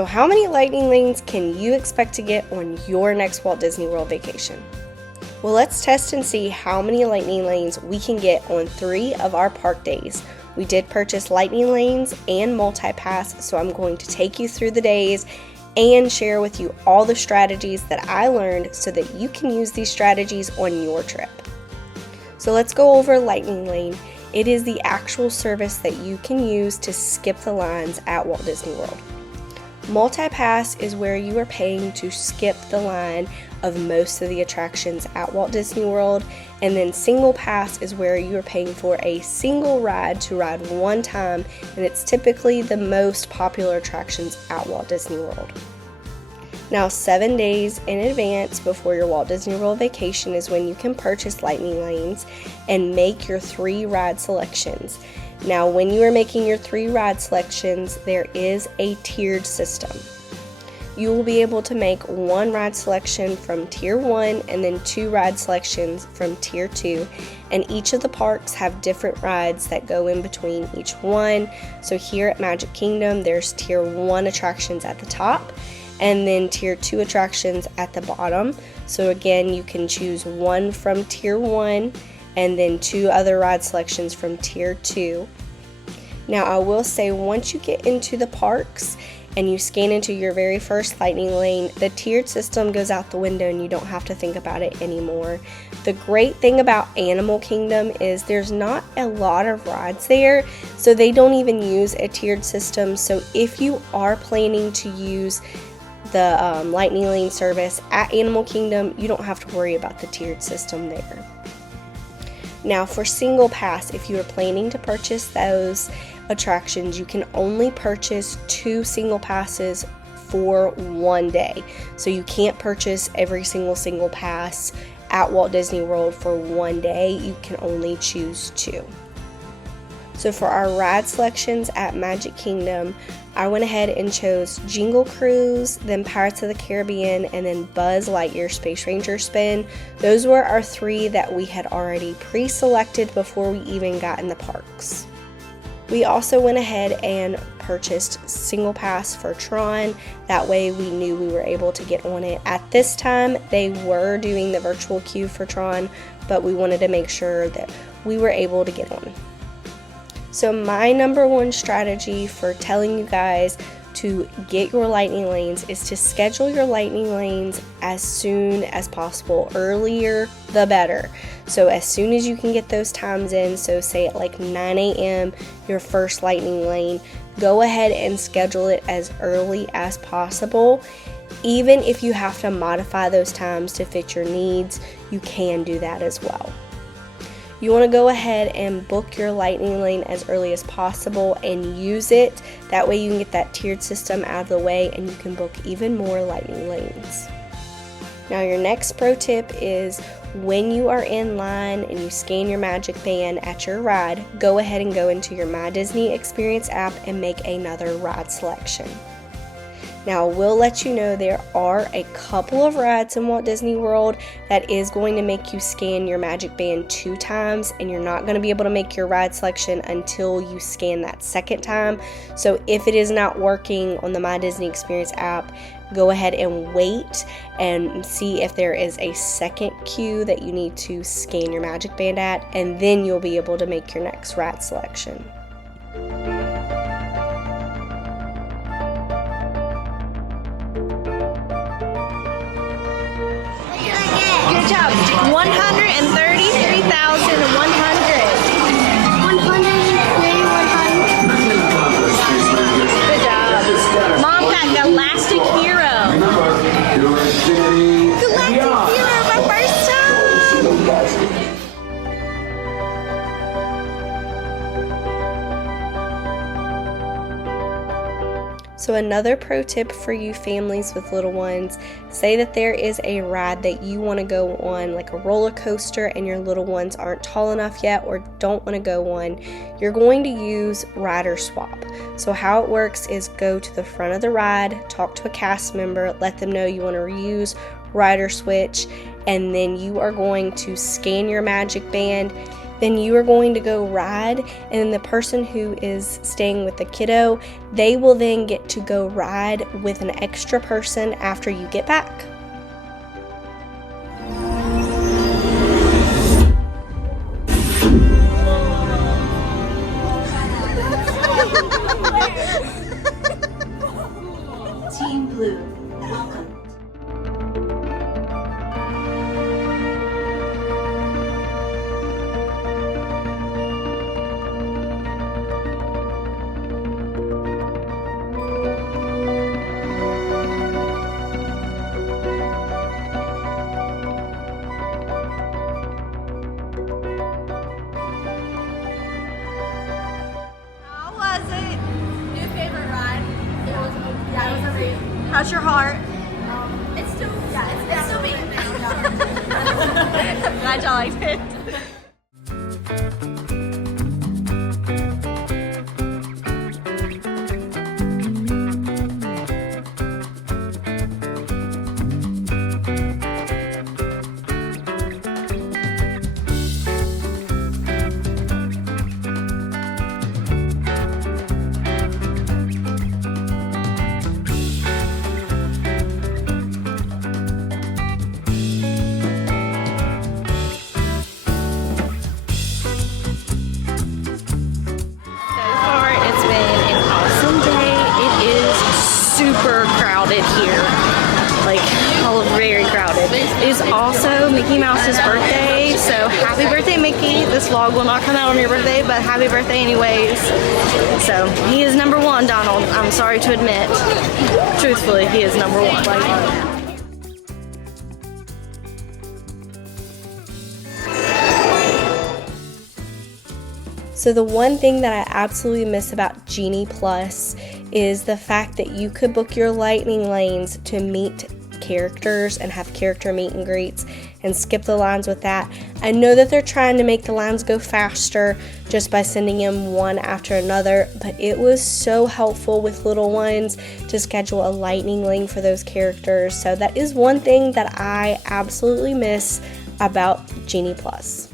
So how many lightning lanes can you expect to get on your next Walt Disney World vacation? Well, let's test and see how many lightning lanes we can get on 3 of our park days. We did purchase lightning lanes and Multipass, so I'm going to take you through the days and share with you all the strategies that I learned so that you can use these strategies on your trip. So let's go over lightning lane. It is the actual service that you can use to skip the lines at Walt Disney World. Multipass is where you are paying to skip the line of most of the attractions at Walt Disney World, and then Singlepass is where you are paying for a single ride to ride one time, and it's typically the most popular attractions at Walt Disney World. Now, 7 days in advance before your Walt Disney World vacation is when you can purchase lightning lanes and make your 3 ride selections. Now, when you are making your 3 ride selections, there is a tiered system. You will be able to make 1 ride selection from Tier 1 and then 2 ride selections from Tier 2, and each of the parks have different rides that go in between each one. So here at Magic Kingdom, there's Tier 1 attractions at the top and then Tier 2 attractions at the bottom. So again, you can choose 1 from Tier 1 and then 2 other ride selections from Tier 2. Now, I will say, once you get into the parks and you scan into your very first lightning lane, the tiered system goes out the window and you don't have to think about it anymore. The great thing about Animal Kingdom is there's not a lot of rides there, so they don't even use a tiered system. So if you are planning to use the lightning lane service at Animal Kingdom, you don't have to worry about the tiered system there. Now, for Singlepass, if you are planning to purchase those attractions, you can only purchase 2 Singlepasses for 1 day. So you can't purchase every single pass at Walt Disney World for 1 day. You can only choose 2. So for our ride selections at Magic Kingdom, I went ahead and chose Jingle Cruise, then Pirates of the Caribbean, and then Buzz Lightyear Space Ranger Spin. Those were our 3 that we had already pre-selected before we even got in the parks. We also went ahead and purchased Singlepass for Tron. That way we knew we were able to get on it. At this time, they were doing the virtual queue for Tron, but we wanted to make sure that we were able to get on. So my number 1 strategy for telling you guys to get your lightning lanes is to schedule your lightning lanes as soon as possible. Earlier the better. So as soon as you can get those times in, so say at like 9 a.m. your first lightning lane, go ahead and schedule it as early as possible. Even if you have to modify those times to fit your needs, you can do that as well. You want to go ahead and book your lightning lane as early as possible and use it. That way you can get that tiered system out of the way and you can book even more lightning lanes. Now, your next pro tip is when you are in line and you scan your Magic Band at your ride, go ahead and go into your My Disney Experience app and make another ride selection. Now, we'll let you know there are a couple of rides in Walt Disney World that is going to make you scan your Magic Band 2 times, and you're not going to be able to make your ride selection until you scan that second time. So if it is not working on the My Disney Experience app, go ahead and wait and see if there is a second queue that you need to scan your Magic Band at, and then you'll be able to make your next ride selection. Good job. 133,100. 100. Good job. Mom got Galactic Hero. Galactic Hero, my first time. So another pro tip for you families with little ones, say that there is a ride that you want to go on, like a roller coaster, and your little ones aren't tall enough yet or don't want to go on, you're going to use rider swap. So how it works is go to the front of the ride, talk to a cast member, let them know you want to reuse rider switch, and then you are going to scan your Magic Band. then you are going to go ride, and then the person who is staying with the kiddo, they will then get to go ride with an extra person after you get back. Team Blue, welcome. How was it? New favorite ride? It was amazing. How's your heart? It's still beating. Glad y'all liked it. It's been an awesome day. It is super crowded here, like very crowded. It is also Mickey Mouse's birthday, so happy birthday, Mickey. This vlog will not come out on your birthday, but happy birthday anyways. So he is number one, Donald. I'm sorry to admit, truthfully, he is number one. So the one thing that I absolutely miss about Genie Plus is the fact that you could book your lightning lanes to meet characters and have character meet and greets and skip the lines with that. I know that they're trying to make the lines go faster just by sending them one after another, but it was so helpful with little ones to schedule a lightning lane for those characters. So that is one thing that I absolutely miss about Genie Plus.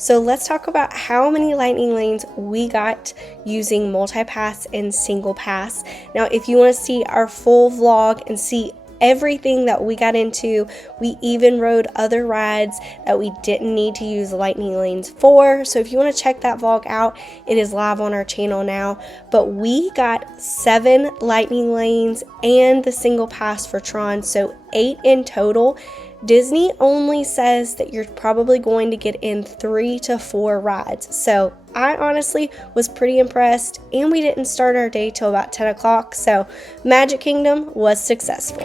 So let's talk about how many lightning lanes we got using Multipass and Singlepass. Now, if you want to see our full vlog and see everything that we got into, we even rode other rides that we didn't need to use lightning lanes for. So if you want to check that vlog out, it is live on our channel now. But we got 7 lightning lanes and the Singlepass for Tron, so 8 in total. Disney only says that you're probably going to get in 3 to 4 rides. So I honestly was pretty impressed, and we didn't start our day till about 10 o'clock. So Magic Kingdom was successful.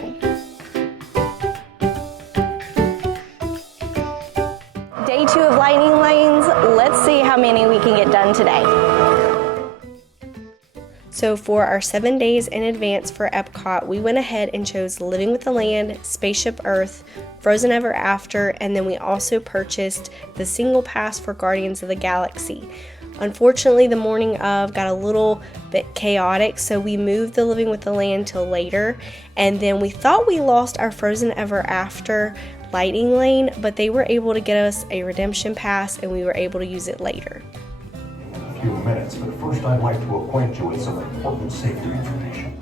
Day 2 of lightning lanes. Let's see how many we can get done today. So for our 7 days in advance for Epcot, we went ahead and chose Living with the Land, Spaceship Earth, Frozen Ever After, and then we also purchased the Singlepass for Guardians of the Galaxy. Unfortunately, the morning of got a little bit chaotic, so we moved the Living with the Land till later, and then we thought we lost our Frozen Ever After lightning lane, but they were able to get us a redemption pass and we were able to use it later. Few minutes, but first I'd like to acquaint you with some important safety information.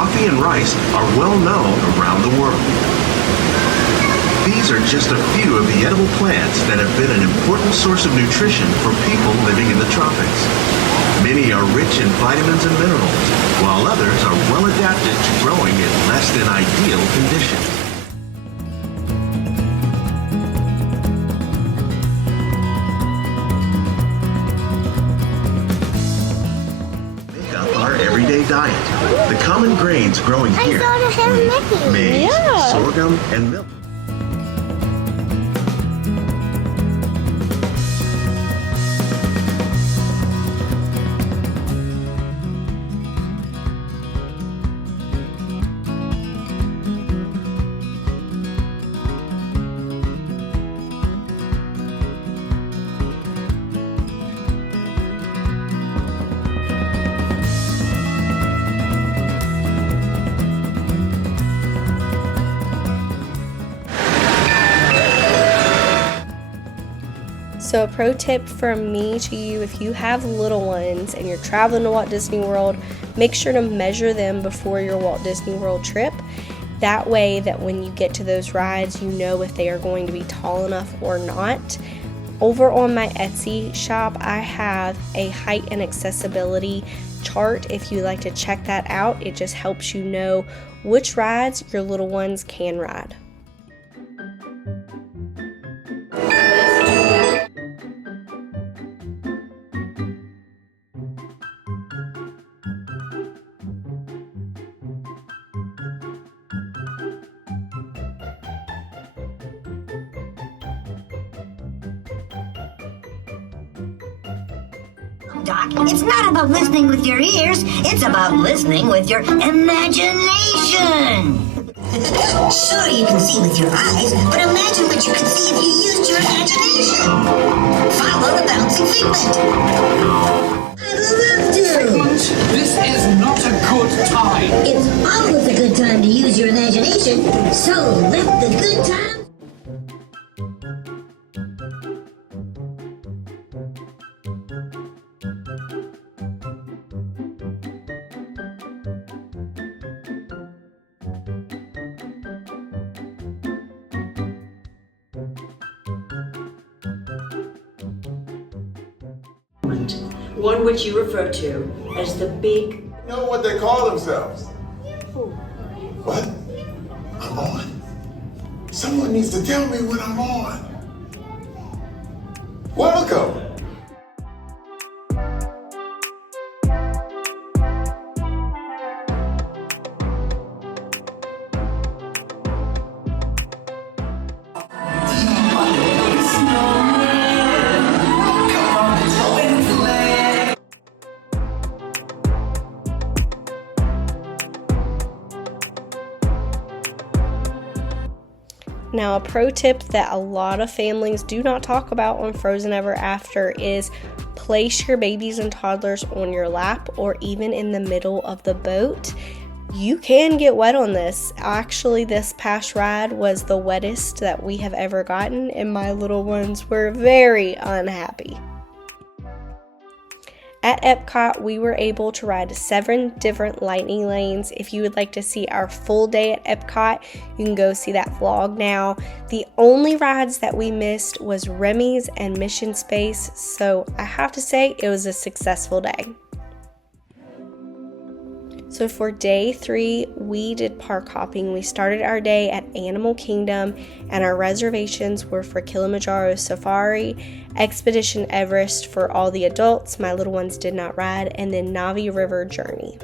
coffee and rice are well known around the world. These are just a few of the edible plants that have been an important source of nutrition for people living in the tropics. Many are rich in vitamins and minerals, while others are well adapted to growing in less than ideal conditions. Make up our everyday diet. The common grains growing here include maize, sorghum, and milk. So a pro tip from me to you, if you have little ones and you're traveling to Walt Disney World, make sure to measure them before your Walt Disney World trip. That way that when you get to those rides, you know if they are going to be tall enough or not. Over on my Etsy shop, I have a height and accessibility chart. If you like to check that out, it just helps you know which rides your little ones can ride. Doc, it's not about listening with your ears, it's about listening with your imagination. Sure, you can see with your eyes, but imagine what you could see if you used your imagination. Follow the bouncing figment. I'd love to. This is not a good time. It's always a good time to use your imagination, so let the good time. One which you refer to as the big... You know what they call themselves? What? I'm on. Someone needs to tell me what I'm on. Welcome. Now, a pro tip that a lot of families do not talk about on Frozen Ever After is place your babies and toddlers on your lap or even in the middle of the boat. You can get wet on this. Actually, this past ride was the wettest that we have ever gotten, and my little ones were very unhappy. At Epcot, we were able to ride 7 different lightning lanes. If you would like to see our full day at Epcot, you can go see that vlog now. The only rides that we missed was Remy's and Mission Space, so I have to say it was a successful day. So for day 3, we did park hopping. We started our day at Animal Kingdom, and our reservations were for Kilimanjaro Safari, Expedition Everest for all the adults. My little ones did not ride, and then Navi River Journey.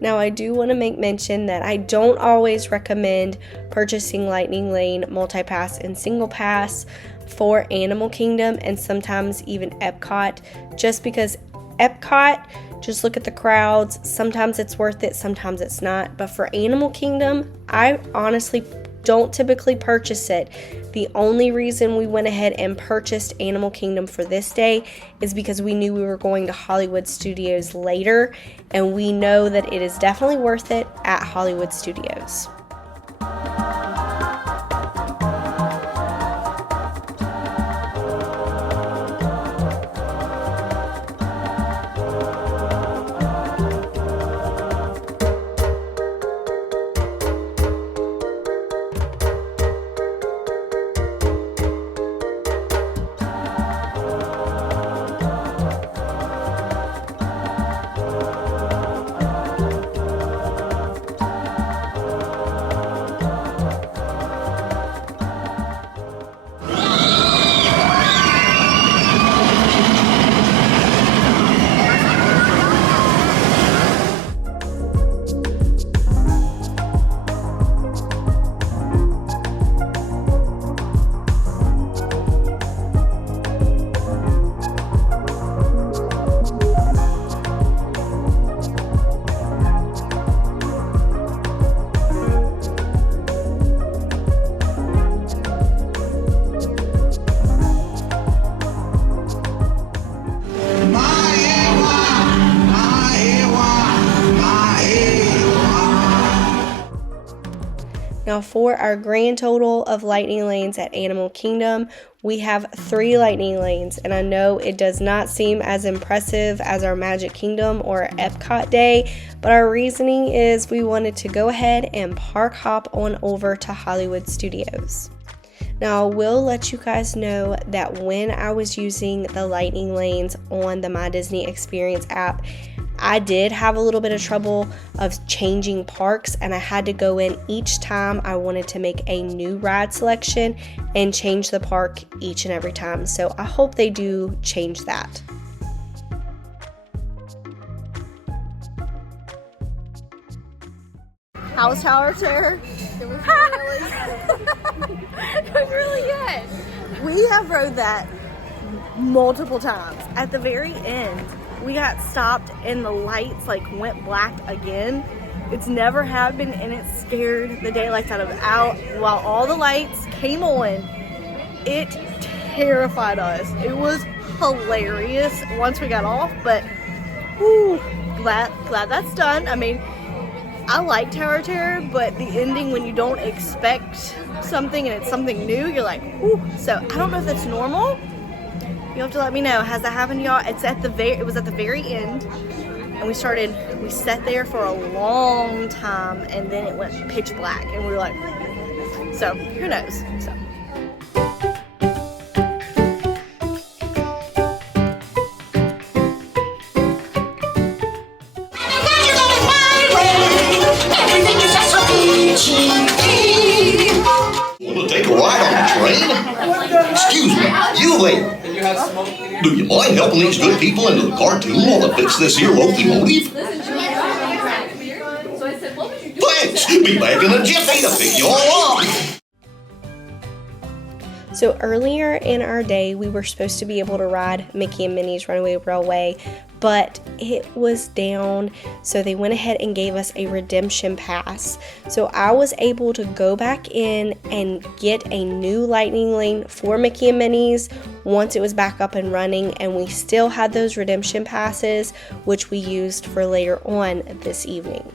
Now, I do want to make mention that I don't always recommend purchasing Lightning Lane, Multipass, and Singlepass for Animal Kingdom and sometimes even Epcot, just because Epcot, just look at the crowds. Sometimes it's worth it, sometimes it's not. But for Animal Kingdom, I honestly don't typically purchase it. The only reason we went ahead and purchased Animal Kingdom for this day is because we knew we were going to Hollywood Studios later, and we know that it is definitely worth it at Hollywood Studios. Now for our grand total of lightning lanes at Animal Kingdom, we have 3 lightning lanes, and I know it does not seem as impressive as our Magic Kingdom or Epcot day, but our reasoning is we wanted to go ahead and park hop on over to Hollywood Studios. Now, I will let you guys know that when I was using the lightning lanes on the My Disney Experience app, I did have a little bit of trouble of changing parks, and I had to go in each time I wanted to make a new ride selection and change the park each and every time. So I hope they do change that. How was Tower of Terror? It was really it was really good. We have rode that multiple times. At the very end, we got stopped and the lights like went black again. It's never happened, and it scared the daylights out of it out while all the lights came on. It terrified us. It was hilarious once we got off, but whew, glad that's done. I mean, I like Tower of Terror, but the ending when you don't expect something and it's something new, you're like, whew. So I don't know if that's normal. You have to let me know. Has that happened to y'all? It was at the very end, and we sat there for a long time, and then it went pitch black, and we were like, so who knows? So. Want to take a ride on the train? Excuse me, you lady. Do you mind helping these good people into the cartoon while I fix this here locomotive? Thanks. Be back in a jiffy to pick you all up. So earlier in our day, we were supposed to be able to ride Mickey and Minnie's Runaway Railway, but it was down, so they went ahead and gave us a redemption pass. So I was able to go back in and get a new lightning lane for Mickey and Minnie's once it was back up and running, and we still had those redemption passes, which we used for later on this evening.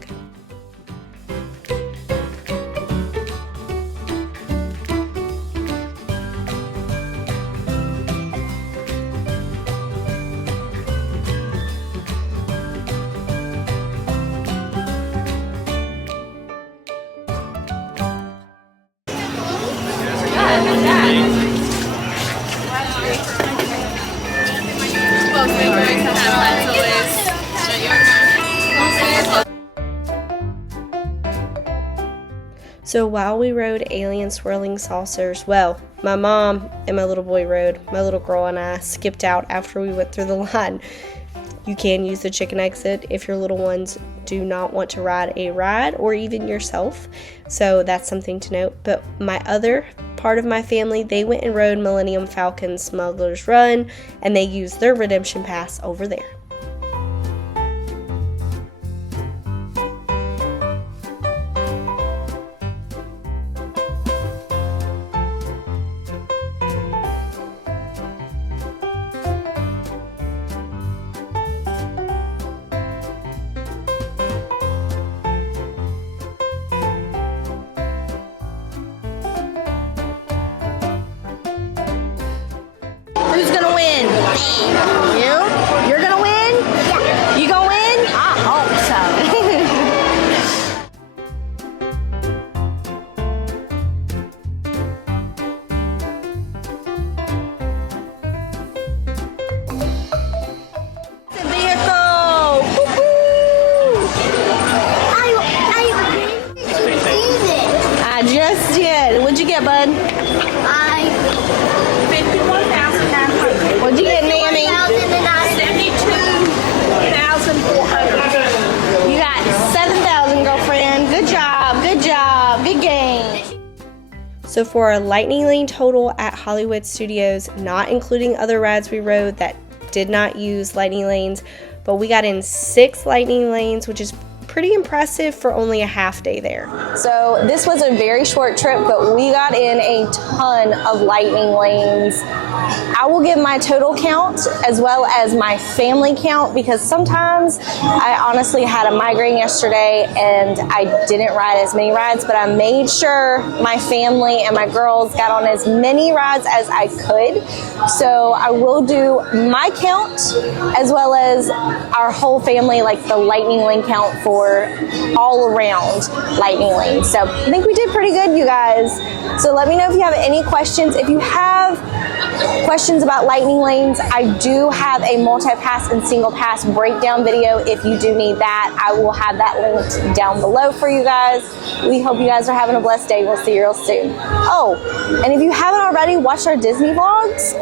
So while we rode alien swirling saucers, well, my mom and my little boy rode. My little girl and I skipped out after we went through the line. You can use the chicken exit if your little ones do not want to ride a ride, or even yourself. So that's something to note. But my other part of my family, they went and rode Millennium Falcon Smuggler's Run, and they used their redemption pass over there. Who's gonna win? You? You're gonna win? Yeah. You gonna win? I hope so. Vehicle! Woo-hoo! I just did. What'd you get, bud? What'd you get, Nanny? 72,400. You got 7,000, girlfriend. Good job, good job, good game. So for our lightning lane total at Hollywood Studios, not including other rides we rode that did not use lightning lanes, but we got in 6 lightning lanes, which is pretty impressive for only a half day there. So this was a very short trip, but we got in a ton of lightning lanes. I will give my total count as well as my family count, because sometimes I honestly had a migraine yesterday and I didn't ride as many rides, but I made sure my family and my girls got on as many rides as I could. So I will do my count as well as our whole family, like the lightning lane count for all around lightning lanes. So I think we did pretty good, you guys. So let me know if you have any questions. If you have questions about lightning lanes, I do have a Multipass and Singlepass breakdown video. If you do need that, I will have that linked down below for you guys. We hope you guys are having a blessed day. We'll see you real soon. Oh, and if you haven't already watched our Disney vlogs,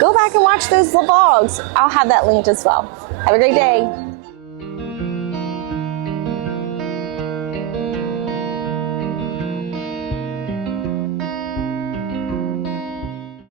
go back and watch those vlogs. I'll have that linked as well. Have a great day.